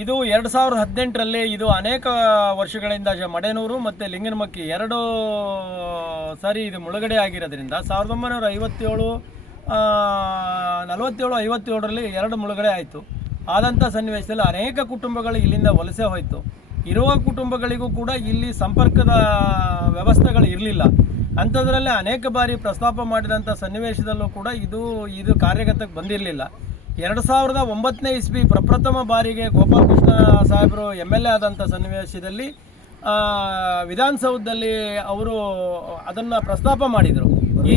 ಇದು 2018ರಲ್ಲಿ ಇದು ಅನೇಕ ವರ್ಷಗಳಿಂದ ಮಡೆನೂರು ಮತ್ತು ಲಿಂಗನಮಕ್ಕಿ ಎರಡು ಸಾರಿ ಇದು ಮುಳುಗಡೆ ಆಗಿರೋದ್ರಿಂದ 1957 47 57ರಲ್ಲಿ ಎರಡು ಮುಳುಗಡೆ ಆಯಿತು. ಆದಂಥ ಸನ್ನಿವೇಶದಲ್ಲಿ ಅನೇಕ ಕುಟುಂಬಗಳು ಇಲ್ಲಿಂದ ವಲಸೆ ಹೋಯಿತು. ಇರುವ ಕುಟುಂಬಗಳಿಗೂ ಕೂಡ ಇಲ್ಲಿ ಸಂಪರ್ಕದ ವ್ಯವಸ್ಥೆಗಳು ಇರಲಿಲ್ಲ. ಅಂಥದ್ರಲ್ಲೇ ಅನೇಕ ಬಾರಿ ಪ್ರಸ್ತಾಪ ಮಾಡಿದಂಥ ಸನ್ನಿವೇಶದಲ್ಲೂ ಕೂಡ ಇದು ಕಾರ್ಯಗತಕ್ಕೆ ಬಂದಿರಲಿಲ್ಲ. 2009ನೇ ಇಸ್ವಿ ಪ್ರಪ್ರಥಮ ಬಾರಿಗೆ ಗೋಪಾಲಕೃಷ್ಣ ಸಾಹೇಬರು MLA ಆದಂಥ ಸನ್ನಿವೇಶದಲ್ಲಿ ವಿಧಾನಸೌಧದಲ್ಲಿ ಅವರು ಅದನ್ನು ಪ್ರಸ್ತಾಪ ಮಾಡಿದರು. ಈ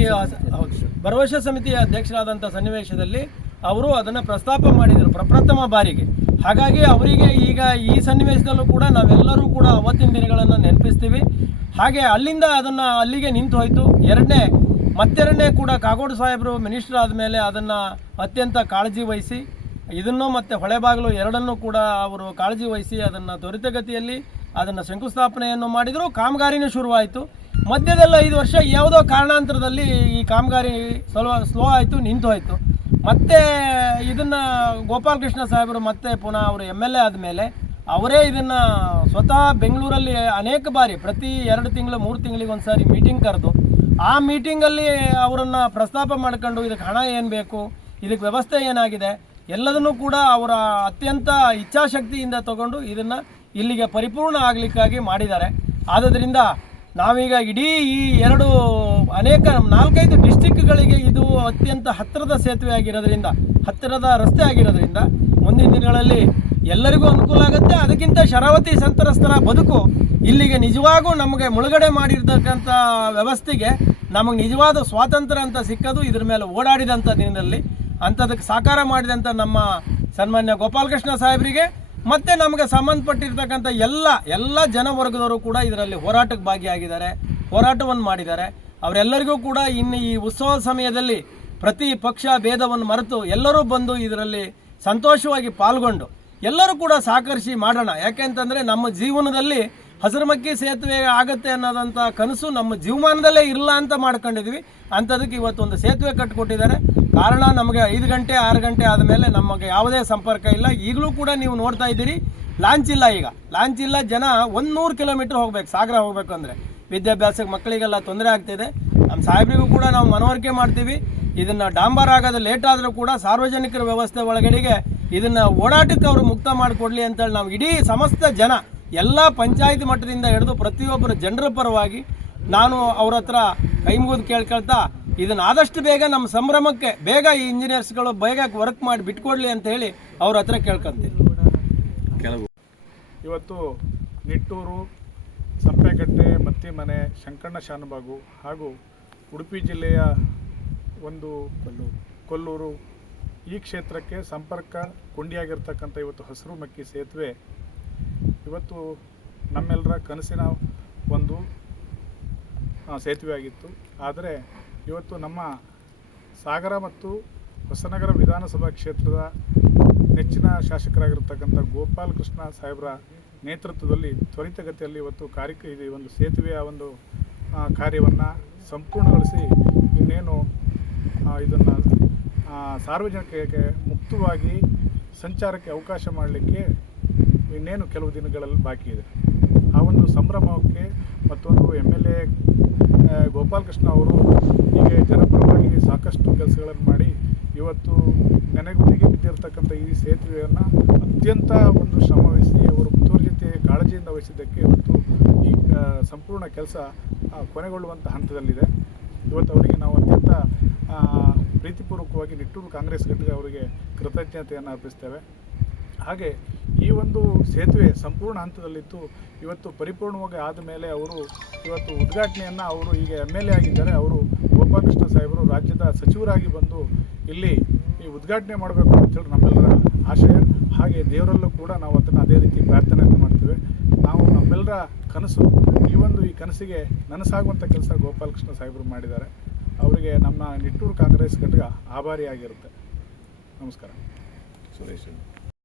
ಭರವಸೆ ಸಮಿತಿಯ ಅಧ್ಯಕ್ಷರಾದಂಥ ಸನ್ನಿವೇಶದಲ್ಲಿ ಅವರು ಅದನ್ನು ಪ್ರಸ್ತಾಪ ಮಾಡಿದರು ಪ್ರಪ್ರಥಮ ಬಾರಿಗೆ. ಹಾಗಾಗಿ ಅವರಿಗೆ ಈಗ ಈ ಸನ್ನಿವೇಶದಲ್ಲೂ ಕೂಡ ನಾವೆಲ್ಲರೂ ಕೂಡ ಅವತ್ತಿನ ದಿನಗಳನ್ನು ನೆನಪಿಸ್ತೀವಿ. ಹಾಗೆ ಅಲ್ಲಿಗೆ ನಿಂತು ಹೋಯಿತು. ಮತ್ತೆರಡನೇ ಕೂಡ ಕಾಗೋಡು ಸಾಹೇಬರು ಮಿನಿಸ್ಟರ್ ಆದಮೇಲೆ ಅದನ್ನು ಅತ್ಯಂತ ಕಾಳಜಿ ವಹಿಸಿ ಇದನ್ನು ಮತ್ತು ಹೊಳೆಬಾಗಿಲು ಎರಡನ್ನೂ ಕೂಡ ಅವರು ಕಾಳಜಿ ವಹಿಸಿ ಅದನ್ನು ತ್ವರಿತಗತಿಯಲ್ಲಿ ಅದನ್ನು ಶಂಕುಸ್ಥಾಪನೆಯನ್ನು ಮಾಡಿದರು. ಕಾಮಗಾರಿನೂ ಶುರುವಾಯಿತು. ಮಧ್ಯದಲ್ಲಿ 5 ವರ್ಷ ಯಾವುದೋ ಕಾರಣಾಂತರದಲ್ಲಿ ಈ ಕಾಮಗಾರಿ ಸ್ಲೋ ಆಯಿತು, ನಿಂತು ಹೋಯಿತು. ಮತ್ತೆ ಇದನ್ನು ಗೋಪಾಲಕೃಷ್ಣ ಸಾಹೇಬರು ಮತ್ತೆ ಪುನಃ ಅವರು MLA ಆದಮೇಲೆ ಅವರೇ ಇದನ್ನು ಸ್ವತಃ ಬೆಂಗಳೂರಲ್ಲಿ ಅನೇಕ ಬಾರಿ ಪ್ರತಿ 2 ತಿಂಗಳು 3 ತಿಂಗಳಿಗೆ ಒಂದು ಸಾರಿ ಮೀಟಿಂಗ್ ಕರೆದು ಆ ಮೀಟಿಂಗಲ್ಲಿ ಅವರನ್ನು ಪ್ರಸ್ತಾಪ ಮಾಡ್ಕೊಂಡು ಇದಕ್ಕೆ ಹಣ ಏನು ಬೇಕು, ಇದಕ್ಕೆ ವ್ಯವಸ್ಥೆ ಏನಾಗಿದೆ ಎಲ್ಲದನ್ನೂ ಕೂಡ ಅವರ ಅತ್ಯಂತ ಇಚ್ಛಾಶಕ್ತಿಯಿಂದ ತಗೊಂಡು ಇದನ್ನು ಇಲ್ಲಿಗೆ ಪರಿಪೂರ್ಣ ಆಗಲಿಕ್ಕಾಗಿ ಮಾಡಿದ್ದಾರೆ. ಆದ್ದರಿಂದ ನಾವೀಗ ಇಡೀ ಈ ಅನೇಕ 4-5 ಡಿಸ್ಟಿಕ್ಗಳಿಗೆ ಇದು ಅತ್ಯಂತ ಹತ್ತಿರದ ಸೇತುವೆ ಆಗಿರೋದ್ರಿಂದ, ಹತ್ತಿರದ ರಸ್ತೆ ಆಗಿರೋದ್ರಿಂದ ಮುಂದಿನ ದಿನಗಳಲ್ಲಿ ಎಲ್ಲರಿಗೂ ಅನುಕೂಲ ಆಗುತ್ತೆ. ಅದಕ್ಕಿಂತ ಶರಾವತಿ ಸಂತ್ರಸ್ತರ ಬದುಕು ಇಲ್ಲಿಗೆ ನಿಜವಾಗೂ ನಮಗೆ ಮುಳುಗಡೆ ಮಾಡಿರ್ತಕ್ಕಂಥ ವ್ಯವಸ್ಥೆಗೆ ನಮಗೆ ನಿಜವಾದ ಸ್ವಾತಂತ್ರ್ಯ ಅಂತ ಸಿಕ್ಕೋದು ಇದ್ರ ಮೇಲೆ ಓಡಾಡಿದಂಥ ದಿನದಲ್ಲಿ. ಅಂಥದಕ್ಕೆ ಸಾಕಾರ ಮಾಡಿದಂಥ ನಮ್ಮ ಸನ್ಮಾನ್ಯ ಗೋಪಾಲಕೃಷ್ಣ ಸಾಹೇಬರಿಗೆ ಮತ್ತು ನಮಗೆ ಸಂಬಂಧಪಟ್ಟಿರ್ತಕ್ಕಂಥ ಎಲ್ಲ ಜನವರ್ಗದವರು ಕೂಡ ಇದರಲ್ಲಿ ಹೋರಾಟಕ್ಕೆ ಭಾಗಿಯಾಗಿದ್ದಾರೆ, ಹೋರಾಟವನ್ನು ಮಾಡಿದ್ದಾರೆ. ಅವರೆಲ್ಲರಿಗೂ ಕೂಡ ಇನ್ನು ಈ ಉತ್ಸವ ಸಮಯದಲ್ಲಿ ಪ್ರತಿ ಪಕ್ಷ ಭೇದವನ್ನು ಮರೆತು ಎಲ್ಲರೂ ಬಂದು ಇದರಲ್ಲಿ ಸಂತೋಷವಾಗಿ ಪಾಲ್ಗೊಂಡು ಎಲ್ಲರೂ ಕೂಡ ಸಹಕರಿಸಿ ಮಾಡೋಣ. ಯಾಕೆಂತಂದರೆ ನಮ್ಮ ಜೀವನದಲ್ಲಿ ಹಸಿರುಮಕ್ಕಿ ಸೇತುವೆ ಆಗುತ್ತೆ ಅನ್ನೋದಂಥ ಕನಸು ನಮ್ಮ ಜೀವಮಾನದಲ್ಲೇ ಇಲ್ಲ ಅಂತ ಮಾಡ್ಕೊಂಡಿದ್ವಿ. ಅಂಥದಕ್ಕೆ ಇವತ್ತೊಂದು ಸೇತುವೆ ಕಟ್ಟಿಕೊಟ್ಟಿದ್ದಾರೆ. ಕಾರಣ ನಮಗೆ 5 ಗಂಟೆ 6 ಗಂಟೆ ಆದಮೇಲೆ ನಮಗೆ ಯಾವುದೇ ಸಂಪರ್ಕ ಇಲ್ಲ. ಈಗಲೂ ಕೂಡ ನೀವು ನೋಡ್ತಾ ಇದ್ದೀರಿ, ಲಾಂಚ್ ಇಲ್ಲ. ಈಗ ಲಾಂಚ್ ಇಲ್ಲ. ಜನ 100 ಕಿಲೋಮೀಟ್ರ್ ಹೋಗ್ಬೇಕು, ಸಾಗರ ಹೋಗಬೇಕು ಅಂದರೆ ವಿದ್ಯಾಭ್ಯಾಸಕ್ಕೆ ಮಕ್ಕಳಿಗೆಲ್ಲ ತೊಂದರೆ ಆಗ್ತಿದೆ. ನಮ್ಮ ಸಾಹೇಬರಿಗೂ ಕೂಡ ನಾವು ಮನವರಿಕೆ ಮಾಡ್ತೀವಿ. ಇದನ್ನು ಡಾಂಬರ್ ಆಗೋದು ಲೇಟ್ ಆದರೂ ಕೂಡ ಸಾರ್ವಜನಿಕರ ವ್ಯವಸ್ಥೆ ಒಳಗಡೆಗೆ ಇದನ್ನು ಓಡಾಟಕ್ಕೆ ಅವರು ಮುಕ್ತ ಮಾಡಿಕೊಡ್ಲಿ ಅಂತೇಳಿ ನಾವು ಇಡೀ ಸಮಸ್ತ ಜನ ಎಲ್ಲ ಪಂಚಾಯತ್ ಮಟ್ಟದಿಂದ ಹಿಡಿದು ಪ್ರತಿಯೊಬ್ಬರು ಜನರ ಪರವಾಗಿ ನಾನು ಅವ್ರ ಹತ್ರ ಕೈ ಮುಗಿದು ಕೇಳ್ಕೊಳ್ತಾ ಇದನ್ನು ಆದಷ್ಟು ಬೇಗ ನಮ್ಮ ಸಂಭ್ರಮಕ್ಕೆ ಬೇಗ ಈ ಇಂಜಿನಿಯರ್ಸ್ಗಳು ಬೇಗ ವರ್ಕ್ ಮಾಡಿ ಬಿಟ್ಕೊಡ್ಲಿ ಅಂತ ಹೇಳಿ ಅವ್ರ ಹತ್ರ ಕೇಳ್ಕೊಂತೀವಿ. ಇವತ್ತು ನಿಟ್ಟೂರು, ಸಂಪೆಗಟ್ಟೆ, ಮತ್ತಿಮನೆ, ಶಂಕಣ್ಣ ಶಾನುಬಾಗು ಹಾಗೂ ಉಡುಪಿ ಜಿಲ್ಲೆಯ ಒಂದು ಕೊಲ್ಲೂರು ಈ ಕ್ಷೇತ್ರಕ್ಕೆ ಸಂಪರ್ಕ ಕೊಂಡಿಯಾಗಿರ್ತಕ್ಕಂಥ ಇವತ್ತು ಹಸಿರುಮಕ್ಕಿ ಸೇತುವೆ ಇವತ್ತು ನಮ್ಮೆಲ್ಲರ ಕನಸಿನ ಒಂದು ಸೇತುವೆ ಆಗಿತ್ತು. ಆದರೆ ಇವತ್ತು ನಮ್ಮ ಸಾಗರ ಮತ್ತು ಹೊಸನಗರ ವಿಧಾನಸಭಾ ಕ್ಷೇತ್ರದ ನೆಚ್ಚಿನ ಶಾಸಕರಾಗಿರ್ತಕ್ಕಂಥ ಗೋಪಾಲಕೃಷ್ಣ ಸಾಹೇಬರ ನೇತೃತ್ವದಲ್ಲಿ ತ್ವರಿತಗತಿಯಲ್ಲಿ ಇವತ್ತು ಇದು ಒಂದು ಸೇತುವೆಯ ಒಂದು ಕಾರ್ಯವನ್ನು ಸಂಪೂರ್ಣಗೊಳಿಸಿ ಇನ್ನೇನು ಇದನ್ನು ಸಾರ್ವಜನಿಕರಿಗೆ ಮುಕ್ತವಾಗಿ ಸಂಚಾರಕ್ಕೆ ಅವಕಾಶ ಮಾಡಲಿಕ್ಕೆ ಇನ್ನೇನು ಕೆಲವು ದಿನಗಳಲ್ಲಿ ಬಾಕಿ ಇದೆ. ಆ ಒಂದು ಸಂಭ್ರಮಕ್ಕೆ ಮತ್ತೊಂದು MLA ಗೋಪಾಲಕೃಷ್ಣ ಅವರು ಹೀಗೆ ಜನಪರವಾಗಿ ಸಾಕಷ್ಟು ಕೆಲಸಗಳನ್ನು ಮಾಡಿ ಇವತ್ತು ನೆನೆಗುದಿಗೆ ಬಿದ್ದಿರತಕ್ಕಂಥ ಈ ಸೇತುವೆಯನ್ನು ಅತ್ಯಂತ ಒಂದು ಶ್ರಮವಹಿಸಿ ಅವರು ಮುತುವರ್ಜಿತೆ ಕಾಳಜಿಯಿಂದ ವಹಿಸಿದ್ದಕ್ಕೆ ಇವತ್ತು ಈ ಸಂಪೂರ್ಣ ಕೆಲಸ ಕೊನೆಗೊಳ್ಳುವಂಥ ಹಂತದಲ್ಲಿದೆ. ಇವತ್ತು ಅವರಿಗೆ ನಾವು ಅತ್ಯಂತ ಪ್ರೀತಿಪೂರ್ವಕವಾಗಿ ನಿಟ್ಟೂರು ಕಾಂಗ್ರೆಸ್ ಘಟಕ ಅವರಿಗೆ ಕೃತಜ್ಞತೆಯನ್ನು ಅರ್ಪಿಸ್ತೇವೆ. ಹಾಗೆ ಈ ಒಂದು ಸೇತುವೆ ಸಂಪೂರ್ಣ ಹಂತದಲ್ಲಿತ್ತು. ಇವತ್ತು ಪರಿಪೂರ್ಣವಾಗಿ ಆದ ಮೇಲೆ ಅವರು ಇವತ್ತು ಉದ್ಘಾಟನೆಯನ್ನು ಅವರು ಈಗ MLA ಆಗಿದ್ದಾರೆ. ಅವರು ಗೋಪಾಲಕೃಷ್ಣ ಸಾಹೇಬರು ರಾಜ್ಯದ ಸಚಿವರಾಗಿ ಬಂದು ಇಲ್ಲಿ ಈ ಉದ್ಘಾಟನೆ ಮಾಡಬೇಕು ಅಂತೇಳಿ ನಮ್ಮೆಲ್ಲರ ಆಶಯ. ಹಾಗೆ ದೇವರಲ್ಲೂ ಕೂಡ ನಾವು ಅದನ್ನು ಅದೇ ರೀತಿ ಪ್ರಾರ್ಥನೆಯನ್ನು ಮಾಡ್ತೇವೆ. ನಾವು ನಮ್ಮೆಲ್ಲರ ಕನಸು ಈ ಕನಸಿಗೆ ನನಸಾಗುವಂಥ ಕೆಲಸ ಗೋಪಾಲಕೃಷ್ಣ ಸಾಹೇಬರು ಮಾಡಿದ್ದಾರೆ. ಅವರಿಗೆ ನಮ್ಮ ನಿಟ್ಟೂರು ಕಾಂಗ್ರೆಸ್ ಘಟಕ ಆಭಾರಿಯಾಗಿರುತ್ತೆ. ನಮಸ್ಕಾರ. ಸುರೇಶ್.